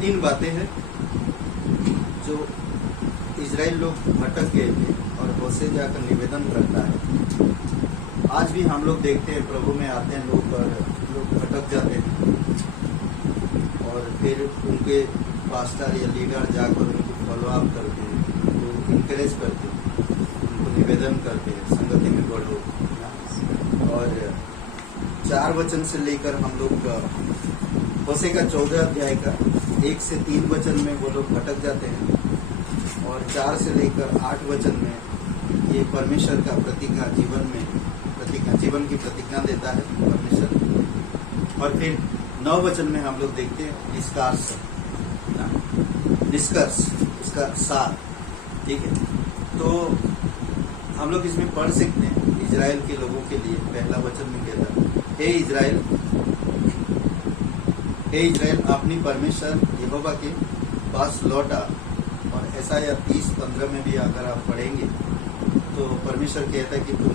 तीन बातें हैं जो इजराइल लोग भटक गए थे और होशे जाकर निवेदन करता है। आज भी हम लोग देखते हैं प्रभु में आते हैं लोग और लोग भटक जाते हैं और फिर उनके पास्टर या लीडर जाकर उनको फॉलो अप करते हैं, उनको इंकरेज करते हैं, उनको निवेदन करते हैं संगति में बढ़ो। और 4 वचन से लेकर हम लोग होशे का 14 अध्याय का 1 से 3 वचन में वो लोग भटक जाते हैं और 4 से लेकर 8 वचन में ये परमेश्वर का प्रतिज्ञा जीवन की प्रतिज्ञा देता है परमेश्वर। और फिर 9 वचन में हम लोग देखते हैं निष्कर्ष इसका सार। ठीक है, तो हम लोग इसमें पढ़ सकते हैं इजराइल के लोगों के लिए। पहला वचन में कहता है, हे इजराइल अपनी परमेश्वर यहोवा के पास लौटा। और ऐसा या 30-15 में भी अगर आप पढ़ेंगे तो परमेश्वर कहता है कि तुम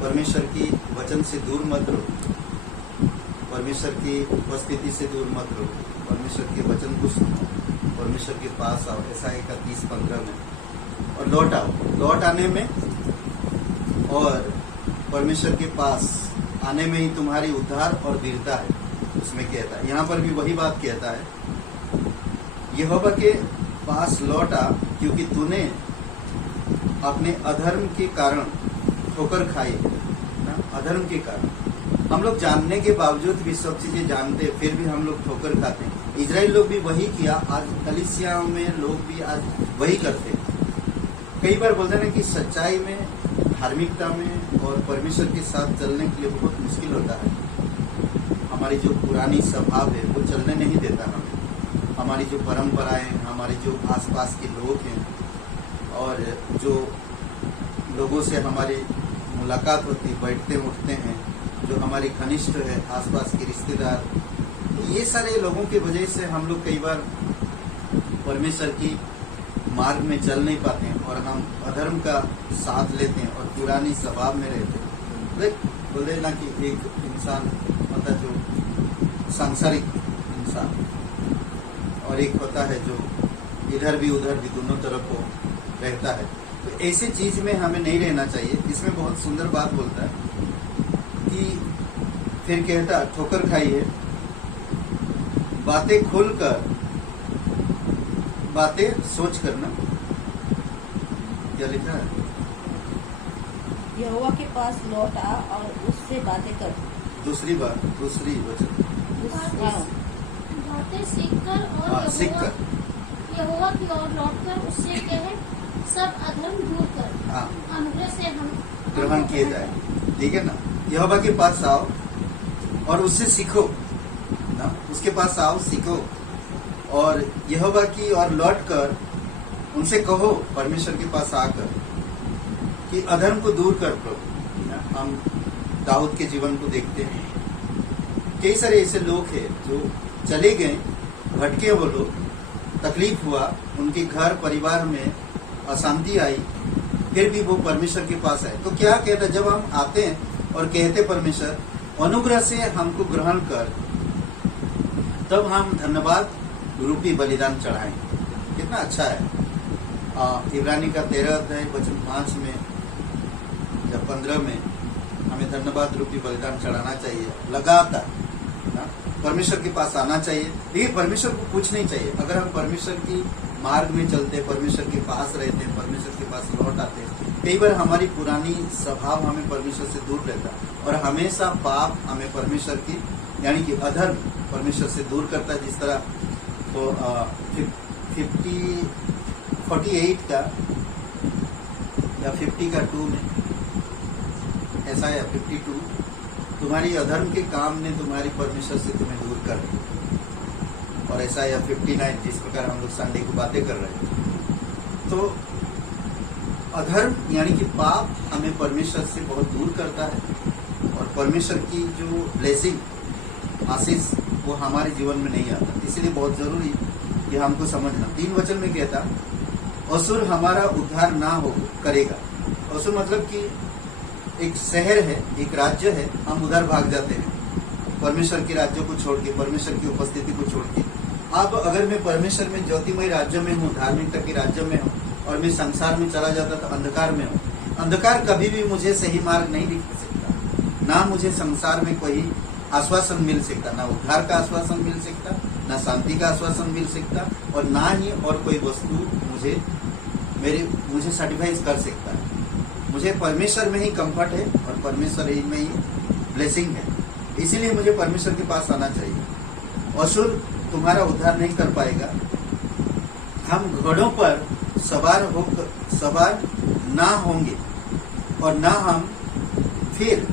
परमेश्वर की वचन से दूर मत रहो, परमेश्वर की उपस्थिति से दूर मत रहो, परमेश्वर के वचन को सुनो, परमेश्वर के पास आओ। ऐसा है 30-15 में। और लौट आने में और परमेश्वर के पास आने में ही तुम्हारी उद्धार और वीरता है, उसमें कहता है। यहाँ पर भी वही बात कहता है, यहोवा के पास लौटा क्योंकि तूने अपने अधर्म के कारण ठोकर खाई। अधर्म के कारण हम लोग जानने के बावजूद भी सब चीजें जानते, फिर भी हम लोग ठोकर खाते हैं। इजराइल लोग भी वही किया, आज कलीसिया में लोग भी आज वही करते हैं। कई बार बोलते हैं कि सच्चाई में, धार्मिकता में और परमेश्वर के साथ चलने के लिए बहुत मुश्किल होता है। हमारी जो पुरानी स्वभाव है वो चलने नहीं देता हमें। हमारी जो परंपराएं हैं, हमारे जो आसपास के लोग हैं और जो लोगों से हमारी मुलाकात होती, बैठते उठते हैं, जो हमारी घनिष्ठ है, आसपास के रिश्तेदार, ये सारे लोगों की वजह से हम लोग कई बार परमेश्वर की मार्ग में चल नहीं पाते हैं और हम अधर्म का साथ लेते हैं और पुरानी स्वभाव में रहते हैं। बोले ना कि एक इंसान होता है जो सांसारिक इंसान और एक होता है जो इधर भी उधर भी दोनों तरफ को रहता है। तो ऐसी चीज में हमें नहीं रहना चाहिए। इसमें बहुत सुंदर बात बोलता है कि फिर कहता ठोकर खाइए, बातें खुलकर, बातें सोच करना। क्या लिखा है? यहोवा के पास लौटा और उससे बातें कर। दूसरी वचन बातें सीखकर और यहोवा की ओर लौटकर उससे कहे, सब अधर्म दूर कर, अनुग्रह से हम ग्रहण किए जाए। ठीक है ना, यहोवा के पास आओ और उससे सीखो ना, उसके पास आओ, सीखो और यहोवा की ओर लौटकर उनसे कहो, परमेश्वर के पास आकर, कि अधर्म को दूर कर प्रभु। हम दाऊद के जीवन को देखते हैं, कई सारे ऐसे लोग हैं जो चले गए, भटके वो लोग, तकलीफ हुआ, उनके घर परिवार में अशांति आई, फिर भी वो परमेश्वर के पास आए। तो क्या कहता, जब हम आते हैं और कहते परमेश्वर अनुग्रह से हमको ग्रहण कर, तब हम धन्यवाद रूपी बलिदान चढ़ाएं। कितना अच्छा है। इब्रानी का 13 अध्याय वचन 5 में या 15 में हमें धन्यवाद रूपी बलिदान चढ़ाना चाहिए लगातार ना, परमेश्वर के पास आना चाहिए। देखिए, परमेश्वर को कुछ नहीं चाहिए। अगर हम परमेश्वर की मार्ग में चलते, परमेश्वर के पास रहते हैं, परमेश्वर के पास लौट आते हैं, कई बार हमारी पुरानी स्वभाव हमें परमेश्वर से दूर रहता है और हमेशा पाप हमें परमेश्वर की यानी कि अधर्म परमेश्वर से दूर करता है। जिस तरह तो 48 का या 50 का 2 में ऐसा है, 52, तुम्हारी अधर्म के काम ने तुम्हारी परमेश्वर से तुम्हें दूर कर दिया। और ऐसा है 59, जिस प्रकार हम लोग संडे को बातें कर रहे हैं। तो अधर्म यानी कि पाप हमें परमेश्वर से बहुत दूर करता है और परमेश्वर की जो ब्लेसिंग, आशीष, वो हमारे जीवन में नहीं आता। इसलिए बहुत जरूरी कि हमको समझना। 3 वचन में कहता, असुर हमारा उद्धार ना हो करेगा। असुर मतलब कि एक शहर है, एक राज्य है, हम उधर भाग जाते हैं परमेश्वर के राज्य को छोड़ के, परमेश्वर की उपस्थिति को छोड़ के। अब अगर मैं परमेश्वर में ज्योतिमय राज्य में हूँ, धार्मिकता के राज्य में हूँ, और मैं संसार में चला जाता तो अंधकार में हूँ। अंधकार कभी भी मुझे सही मार्ग नहीं दिखा सकता। ना मुझे संसार में कोई आश्वासन मिल सकता, ना उद्धार का आश्वासन मिल सकता, ना शांति का आश्वासन मिल सकता, और ना ही और कोई वस्तु मुझे सेटिस्फाई कर सकता है। मुझे परमेश्वर में ही कंफर्ट है और परमेश्वर ही में ही ब्लेसिंग है। इसीलिए मुझे परमेश्वर के पास आना चाहिए। असुर तुम्हारा उद्धार नहीं कर पाएगा। हम घोड़ों पर सवार ना होंगे और ना हम फिर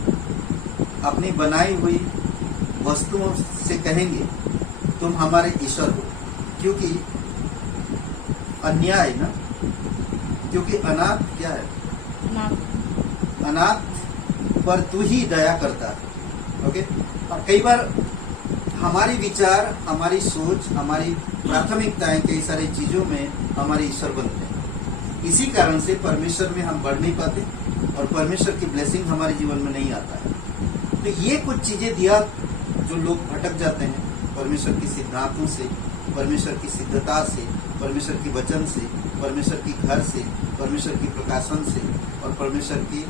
अपनी बनाई हुई वस्तुओं से कहेंगे तुम हमारे ईश्वर हो, क्योंकि अन्याय ना, क्योंकि अनाथ क्या है, अनाथ पर तू ही दया करता है। ओके। और कई बार हमारी विचार, हमारी सोच, हमारी प्राथमिकताएं कई सारी चीजों में हमारे ईश्वर बनते हैं। इसी कारण से परमेश्वर में हम बढ़ नहीं पाते और परमेश्वर की ब्लेसिंग हमारे जीवन में नहीं आता है। तो ये कुछ चीजें दिया जो लोग भटक जाते हैं परमेश्वर की सिद्धांतों से, परमेश्वर की सिद्धता से, परमेश्वर की वचन से, परमेश्वर की घर से, परमेश्वर की प्रकाशन से और परमेश्वर की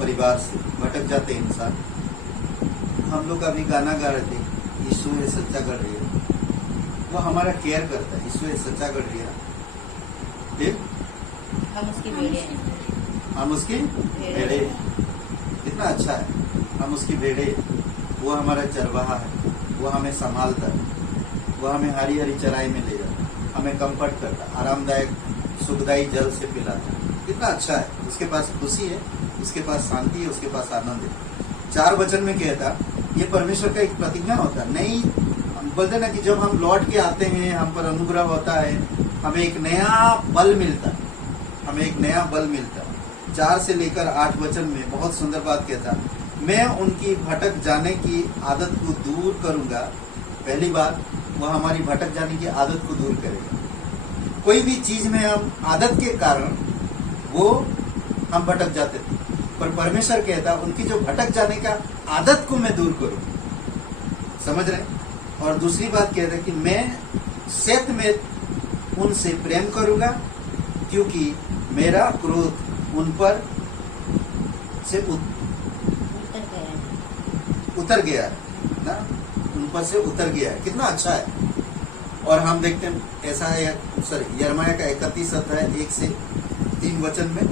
परिवार से भटक जाते हैं इंसान। हम लोग अभी गाना गा रहे थे, यीशु है सच्चा गढ़िया। वो हमारा केयर करता है। यीशु है सच्चा गढ़िया, हम उसकी भेड़े हैं। हम उसकी भेड़े। कितना अच्छा है, हम उसकी भेड़े। वो हमारा चरवाहा है, वो हमें संभालता है, वो हमें हरी हरी चराई में ले जाता है, हमें कंफर्ट करता है, आरामदायक सुखदायी जल से पिलाता है। कितना अच्छा है। उसके पास खुशी है, उसके पास शांति है, उसके पास आनंद है। 4 वचन में कहता, ये परमेश्वर का एक प्रतिज्ञा होता है। नहीं, हम बोलते ना कि जब हम लौट के आते हैं, हम पर अनुग्रह होता है, हमें एक नया बल मिलता है, हमें एक नया बल मिलता है। 4 से लेकर 8 वचन में बहुत सुंदर बात कहता, मैं उनकी भटक जाने की आदत को दूर करूंगा। पहली बात, वह हमारी भटक जाने की आदत को दूर करेगा। कोई भी चीज में हम आदत के कारण वो हम भटक जाते थे, पर परमेश्वर कहता उनकी जो भटक जाने का आदत को मैं दूर करूं। समझ रहे? और दूसरी बात कहता है कि मैं सत्य में उनसे प्रेम करूंगा, क्योंकि मेरा क्रोध उन पर से उतर गया है ना, उन पर से उतर गया है। कितना अच्छा है। और हम देखते हैं ऐसा है, यिर्मयाह का 31 अध्याय 1 से 3 वचन में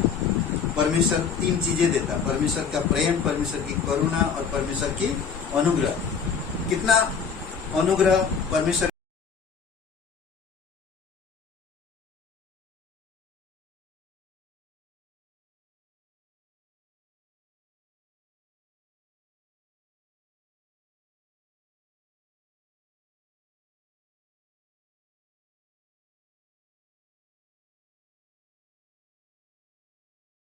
परमेश्वर 3 चीजें देता, परमेश्वर का प्रेम, परमेश्वर की करुणा और परमेश्वर की अनुग्रह। कितना अनुग्रह परमेश्वर